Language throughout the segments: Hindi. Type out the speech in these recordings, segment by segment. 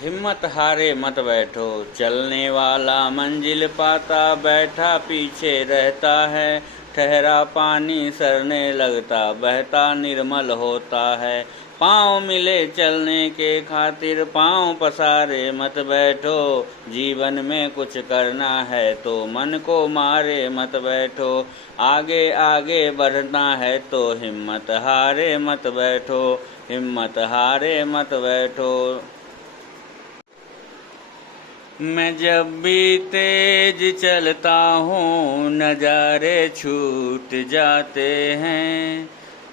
हिम्मत हारे मत बैठो, चलने वाला मंजिल पाता, बैठा पीछे रहता है। ठहरा पानी सरने लगता, बहता निर्मल होता है। पाँव मिले चलने के खातिर, पाँव पसारे मत बैठो। जीवन में कुछ करना है तो मन को मारे मत बैठो। आगे आगे बढ़ना है तो हिम्मत हारे मत बैठो, हिम्मत हारे मत बैठो। मैं जब भी तेज चलता हूँ, नज़ारे छूट जाते हैं।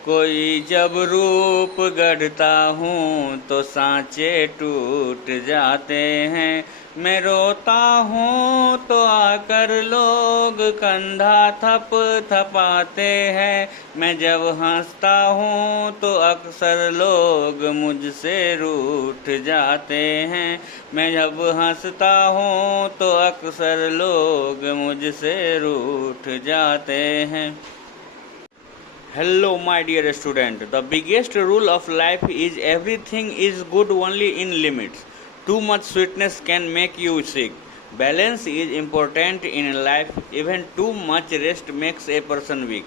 कोई जब रूप गढ़ता हूँ तो सांचे टूट जाते हैं। मैं रोता हूँ तो आकर लोग कंधा थप थपाते हैं। मैं जब हंसता हूँ तो अक्सर लोग मुझसे रूठ जाते हैं। मैं जब हंसता हूँ तो अक्सर लोग मुझसे रूठ जाते हैं। Hello, my dear student. The biggest rule of life is everything is good only in limits. Too much sweetness can make you sick. Balance is important in life. Even too much rest makes a person weak.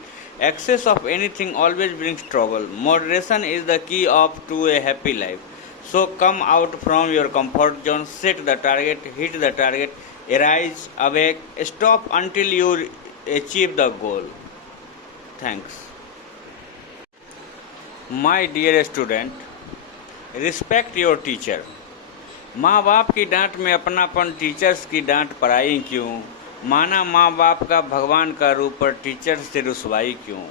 Excess of anything always brings trouble. Moderation is the key of to a happy life. So come out from your comfort zone, set the target, hit the target, arise, awake, stop until you achieve the goal. Thanks. My dear student, respect your teacher. माँ बाप की डांट में अपनापन, टीचर्स की डांट पराई क्यों। माना माँ बाप का भगवान का रूप, पर टीचर से रुसवाई क्यों।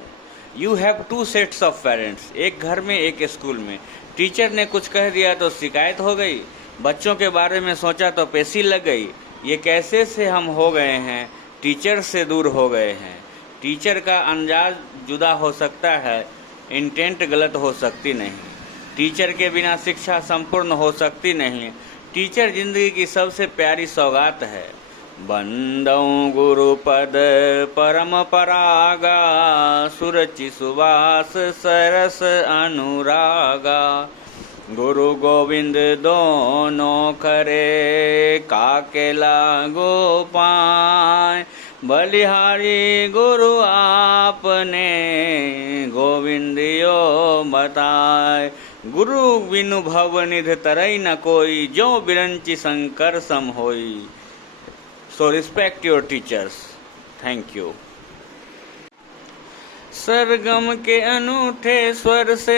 You have two sets of parents, एक घर में एक स्कूल में। टीचर ने कुछ कह दिया तो शिकायत हो गई, बच्चों के बारे में सोचा तो पेशी लग गई। ये कैसे से हम हो गए हैं, टीचर से दूर हो गए हैं। टीचर का अंदाज जुदा हो सकता है, इंटेंट गलत हो सकती नहीं। टीचर के बिना शिक्षा संपूर्ण हो सकती नहीं। टीचर जिंदगी की सबसे प्यारी सौगात है। बंदौ गुरुपद परम परागा, सुरचि सुवास सरस अनुरागा। गुरु गोविंद दोनों करे, काके लागो पाए। बलिहारी गुरु आपने, गोविंदियो बताए। गुरु बिनु भव निध तरई न कोई, जो बिरंची शंकर सम होई। So respect your teachers. Thank you. सरगम के अनूठे स्वर से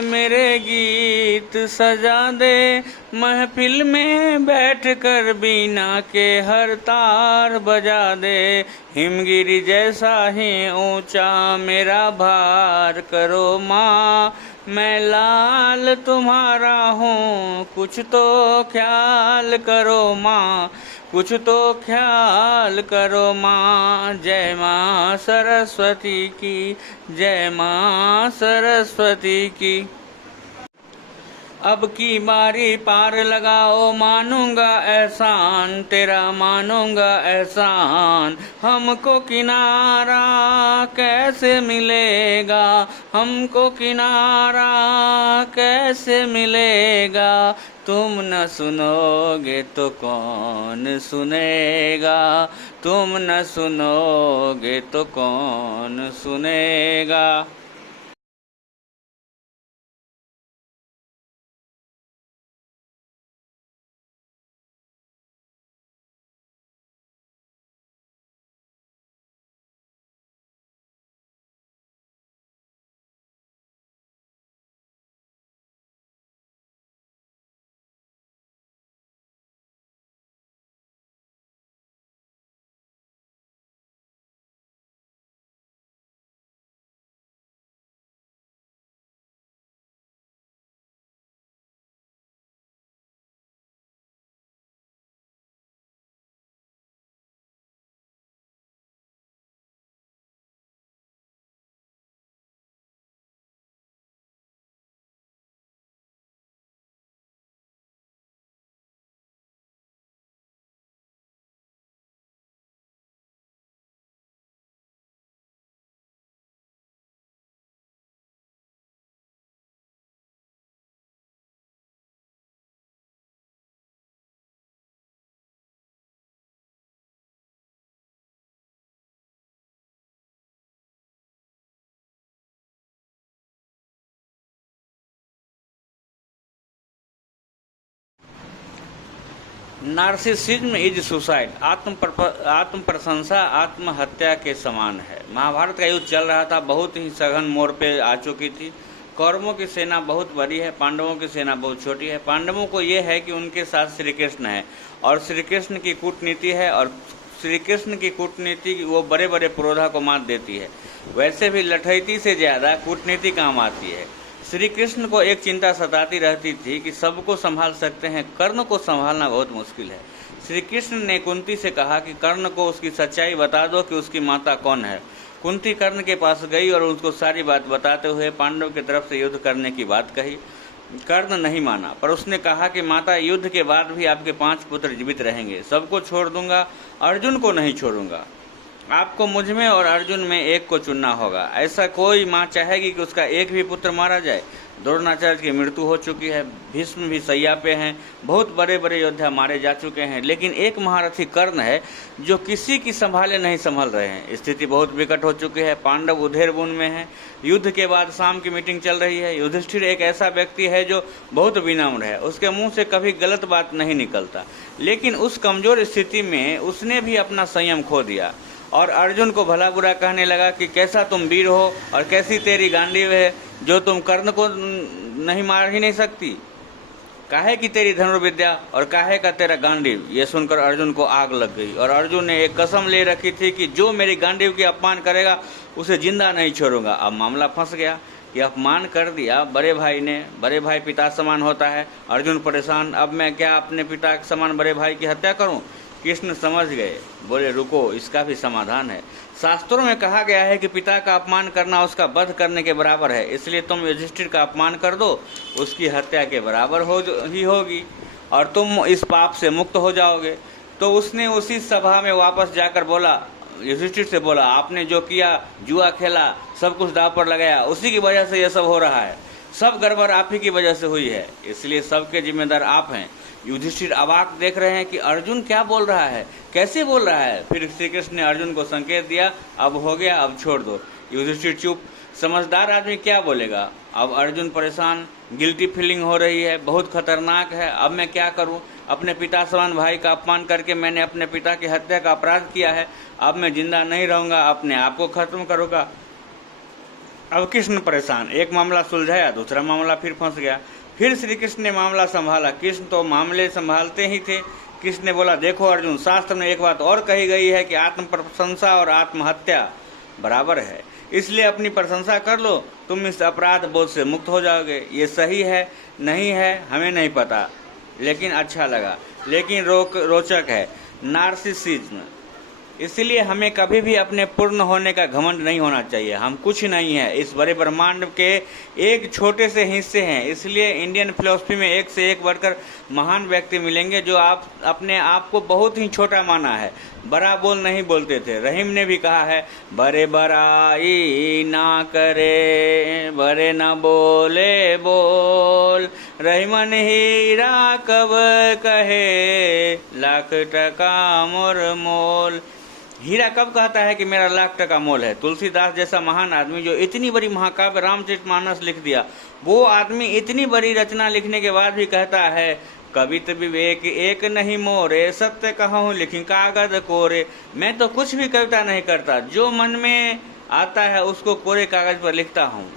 मेरे गीत सजा दे। महफिल में बैठकर बीना के हर तार बजा दे। हिमगिरी जैसा ही ऊंचा मेरा भार करो माँ। मैं लाल तुम्हारा हूँ, कुछ तो ख्याल करो माँ, कुछ तो ख्याल करो माँ। जय माँ सरस्वती की, जय माँ सरस्वती की। अब की बारी पार लगाओ, मानूंगा एहसान तेरा, मानूंगा एहसान। हमको किनारा कैसे मिलेगा, हमको किनारा कैसे मिलेगा। तुम न सुनोगे तो कौन सुनेगा, तुम न सुनोगे तो कौन सुनेगा। नार्सिसिज्म इज सुसाइड, आत्म प्रशंसा आत्महत्या के समान है। महाभारत का युद्ध चल रहा था, बहुत ही सघन मोड़ पे आ चुकी थी। कौरवों की सेना बहुत बड़ी है, पांडवों की सेना बहुत छोटी है। पांडवों को ये है कि उनके साथ श्री कृष्ण है और श्री कृष्ण की कूटनीति है, और श्री कृष्ण की कूटनीति वो बड़े बड़े पुरोधा को मात देती है। वैसे भी लठैती से ज़्यादा कूटनीति काम आती है। श्री कृष्ण को एक चिंता सताती रहती थी कि सबको संभाल सकते हैं, कर्ण को संभालना बहुत मुश्किल है। श्री कृष्ण ने कुंती से कहा कि कर्ण को उसकी सच्चाई बता दो कि उसकी माता कौन है। कुंती कर्ण के पास गई और उसको सारी बात बताते हुए पांडव की तरफ से युद्ध करने की बात कही। कर्ण नहीं माना, पर उसने कहा कि माता, युद्ध के बाद भी आपके 5 पुत्र जीवित रहेंगे। सबको छोड़ दूंगा, अर्जुन को नहीं छोड़ूंगा। आपको मुझ में और अर्जुन में एक को चुनना होगा। ऐसा कोई माँ चाहेगी कि उसका एक भी पुत्र मारा जाए? द्रोणाचार्य की मृत्यु हो चुकी है, भीष्म भी सैया पे हैं, बहुत बड़े बड़े योद्धा मारे जा चुके हैं, लेकिन एक महारथी कर्ण है जो किसी की संभाले नहीं संभल रहे हैं। स्थिति बहुत विकट हो चुकी है। पांडव उधेड़बुन में हैं। युद्ध के बाद शाम की मीटिंग चल रही है। युधिष्ठिर एक ऐसा व्यक्ति है जो बहुत विनम्र है, उसके मुंह से कभी गलत बात नहीं निकलता, लेकिन उस कमजोर स्थिति में उसने भी अपना संयम खो दिया और अर्जुन को भला बुरा कहने लगा कि कैसा तुम वीर हो और कैसी तेरी गांडीव है जो तुम कर्ण को नहीं मार ही नहीं सकती। काहे की तेरी धनुर्विद्या और काहे का तेरा गांडीव। ये सुनकर अर्जुन को आग लग गई और अर्जुन ने एक कसम ले रखी थी कि जो मेरी गांडीव की अपमान करेगा उसे जिंदा नहीं छोड़ूंगा। अब मामला फंस गया कि अपमान कर दिया बड़े भाई ने। बड़े भाई पिता समान होता है। अर्जुन परेशान, अब मैं क्या अपने पिता के समान बड़े भाई की हत्या करूं? कृष्ण समझ गए, बोले रुको, इसका भी समाधान है। शास्त्रों में कहा गया है कि पिता का अपमान करना उसका वध करने के बराबर है, इसलिए तुम युधिष्ठिर का अपमान कर दो, उसकी हत्या के बराबर ही होगी और तुम इस पाप से मुक्त हो जाओगे। तो उसने उसी सभा में वापस जाकर बोला, युधिष्ठिर से बोला, आपने जो किया, जुआ खेला, सब कुछ दांव पर लगाया, उसी की वजह से यह सब हो रहा है। सब गड़बड़ आप ही की वजह से हुई है, इसलिए सबके जिम्मेदार आप हैं। युधिष्ठिर अवाक देख रहे हैं कि अर्जुन क्या बोल रहा है, कैसे बोल रहा है। फिर श्री कृष्ण ने अर्जुन को संकेत दिया, अब हो गया, अब छोड़ दो। युधिष्ठिर चुप। समझदार आदमी क्या बोलेगा? अब अर्जुन परेशान, गिल्टी फीलिंग हो रही है, बहुत खतरनाक है। अब मैं क्या करूं? अपने पिता समान भाई का अपमान करके मैंने अपने पिता की हत्या का अपराध किया है। अब मैं जिंदा नहीं रहूंगा, अपने आप को खत्म करूंगा। अब कृष्ण परेशान, एक मामला सुलझाया, दूसरा मामला फिर फंस गया। फिर श्री कृष्ण ने मामला संभाला। कृष्ण तो मामले संभालते ही थे। कृष्ण ने बोला, देखो अर्जुन, शास्त्र में एक बात और कही गई है कि आत्म प्रशंसा और आत्महत्या बराबर है, इसलिए अपनी प्रशंसा कर लो, तुम इस अपराध बोझ से मुक्त हो जाओगे। ये सही है नहीं है हमें नहीं पता, लेकिन अच्छा लगा, लेकिन रोचक है। नार्सिसिज्म। इसलिए हमें कभी भी अपने पूर्ण होने का घमंड नहीं होना चाहिए। हम कुछ नहीं है, इस बड़े ब्रह्मांड के एक छोटे से हिस्से हैं। इसलिए इंडियन फिलॉसफी में एक से एक बढ़कर महान व्यक्ति मिलेंगे जो आप अपने आप को बहुत ही छोटा माना है, बड़ा बोल नहीं बोलते थे। रहीम ने भी कहा है, बड़े बड़ाई ना करे, बड़े न बोले बोल, रहीमन हीरा कब कहे, लाख टका मोर मोल। हीरा कब कहता है कि मेरा लाख टका मोल है? तुलसीदास जैसा महान आदमी जो इतनी बड़ी महाकाव्य रामचरितमानस लिख दिया, वो आदमी इतनी बड़ी रचना लिखने के बाद भी कहता है, कवित विवेक एक नहीं मोरे, सत्य कहूँ लिखी कागज कोरे। मैं तो कुछ भी कविता नहीं करता, जो मन में आता है उसको कोरे कागज पर लिखता हूँ।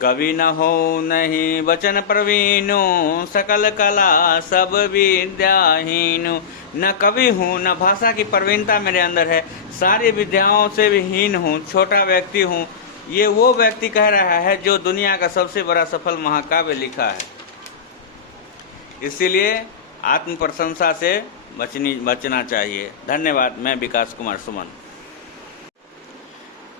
कवि न हो नहीं वचन प्रवीणु, सकल कला सब विद्याहीनु। न कवि हूँ न भाषा की प्रवीणता मेरे अंदर है, सारी विद्याओं से भी हीन हूँ, छोटा व्यक्ति हूँ। ये वो व्यक्ति कह रहा है जो दुनिया का सबसे बड़ा सफल महाकाव्य लिखा है। इसीलिए आत्म प्रशंसा से बचना चाहिए। धन्यवाद। मैं विकास कुमार सुमन।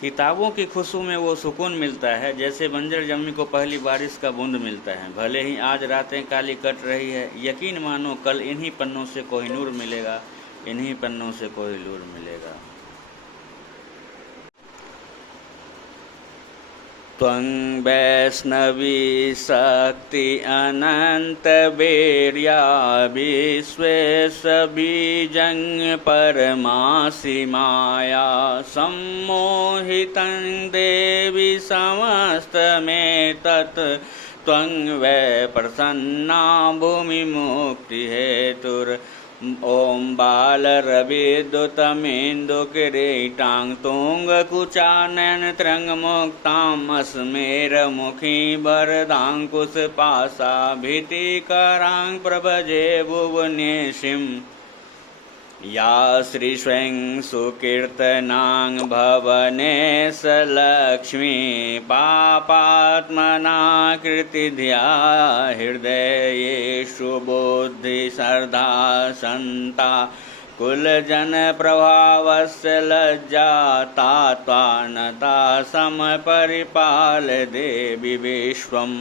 किताबों की खुशबू में वो सुकून मिलता है जैसे बंजर जमीन को पहली बारिश का बूंद मिलता है। भले ही आज रातें काली कट रही है, यकीन मानो कल इन्हीं पन्नों से कोहिनूर मिलेगा, इन्हीं पन्नों से कोहिनूर मिलेगा। त्वं वैष्णवी शक्ति अनंत वीर्या, विश्वेश बीजं परमासि माया, सम्मोहितं देवी समस्तमेतत्, त्वं वै प्रसन्ना भूमि मुक्ति हेतुर। ॐ बालरविद्युतमेन्दुकिरीटां तुङ्गकुचाननतरङ्गमुक्तां स्मेरमुखीं वरदाङ्कुशपाशाभीतिकरां प्रभजे भुवनेशिं या श्रीस्वयं सुकीर्तनां भवनेशलक्ष्मी पापात्मना कृतिध्या हृदयेषु बुद्धिश्रद्धा सन्ता कुलजनप्रभावस्य लज्जा तात्वानता समपरिपाल देवि विश्वम्।